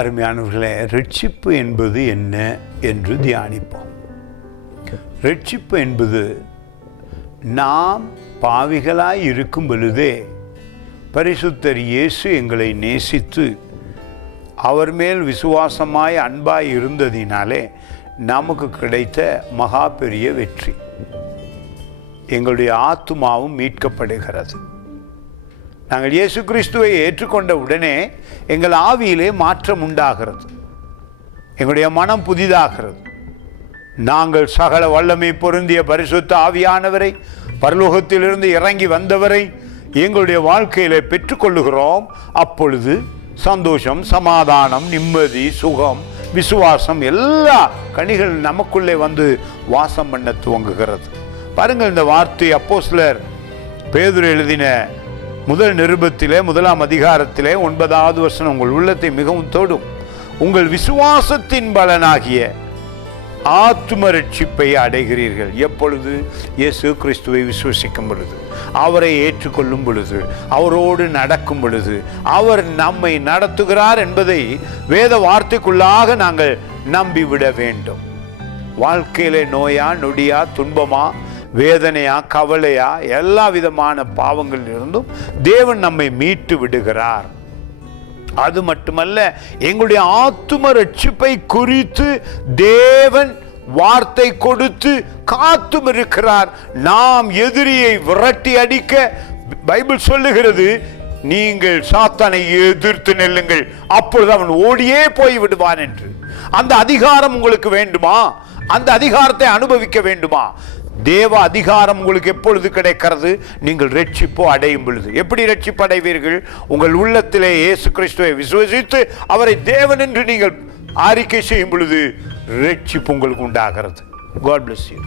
அருமையானவர்களே, ரட்சிப்பு என்பது என்ன என்று தியானிப்போம். ரட்சிப்பு என்பது நாம் பாவிகளாய் இருக்கும் பொழுதே பரிசுத்தர் இயேசு எங்களை நேசித்து அவர் மேல் விசுவாசமாய் அன்பாய் இருந்ததினாலே நமக்கு கிடைத்த மகா பெரிய வெற்றி. எங்களுடைய ஆத்துமாவும் மீட்கப்படுகிறது. நாங்கள் இயேசு கிறிஸ்துவை ஏற்றுக்கொண்ட உடனே எங்கள் ஆவியிலே மாற்றம் உண்டாகிறது. எங்களுடைய மனம் புதிதாகிறது. நாங்கள் சகல வல்லமை பொருந்திய பரிசுத்த ஆவியானவரை, பரலோகத்திலிருந்து இறங்கி வந்தவரை எங்களுடைய வாழ்க்கையிலே பெற்றுக்கொள்ளுகிறோம். அப்பொழுது சந்தோஷம், சமாதானம், நிம்மதி, சுகம், விசுவாசம் எல்லா கனிகள் நமக்குள்ளே வந்து வாசம் பண்ண துவங்குகிறது. பாருங்கள், இந்த வார்த்தை அப்போஸ்தலர் பேதுரு எழுதின முதல் நிருபத்திலே 1ஆம் அதிகாரத்திலே 9வது வசனம் உங்கள் உள்ளத்தை மிகவும் தொடும். உங்கள் விசுவாசத்தின் பலனாகிய ஆத்தும ரட்சிப்பை அடைகிறீர்கள். எப்பொழுது? இயேசு கிறிஸ்துவை விசுவசிக்கும் பொழுது, அவரை ஏற்றுக்கொள்ளும் பொழுது, அவரோடு நடக்கும் பொழுது, அவர் நம்மை நடத்துகிறார் என்பதை வேத வார்த்தைக்குள்ளாக நாங்கள் நம்பிவிட வேண்டும். வாழ்க்கையிலே நோயா, நொடியா, துன்பமா, வேதனையா, கவலையா, எல்லா விதமான பாவங்களிலிருந்தும் தேவன் நம்மை மீட்டு விடுகிறார். அது மட்டுமல்ல, எங்களுடைய ஆத்தும ரட்சிப்பை குறித்து தேவன் வார்த்தை கொடுத்து காத்தும் இருக்கிறார். நாம் எதிரியை விரட்டி அடிக்க பைபிள் சொல்லுகிறது, நீங்கள் சாத்தானை எதிர்த்து நெல்லுங்கள், அப்பொழுது அவன் ஓடியே போய் விடுவான் என்று. அந்த அதிகாரம் உங்களுக்கு வேண்டுமா? அந்த அதிகாரத்தை அனுபவிக்க வேண்டுமா? தேவ அதிகாரம் உங்களுக்கு எப்பொழுது கிடைக்கிறது? நீங்கள் ரட்சிப்பு அடையும் பொழுது. எப்படி ரட்சிப்பு அடைவீர்கள்? உங்கள் உள்ளத்திலே இயேசு கிறிஸ்துவை விசுவசித்து அவரை தேவன் என்று நீங்கள் அறிக்கை செய்யும் பொழுது ரட்சிப்பு உங்களுக்கு உண்டாகிறது. God bless you.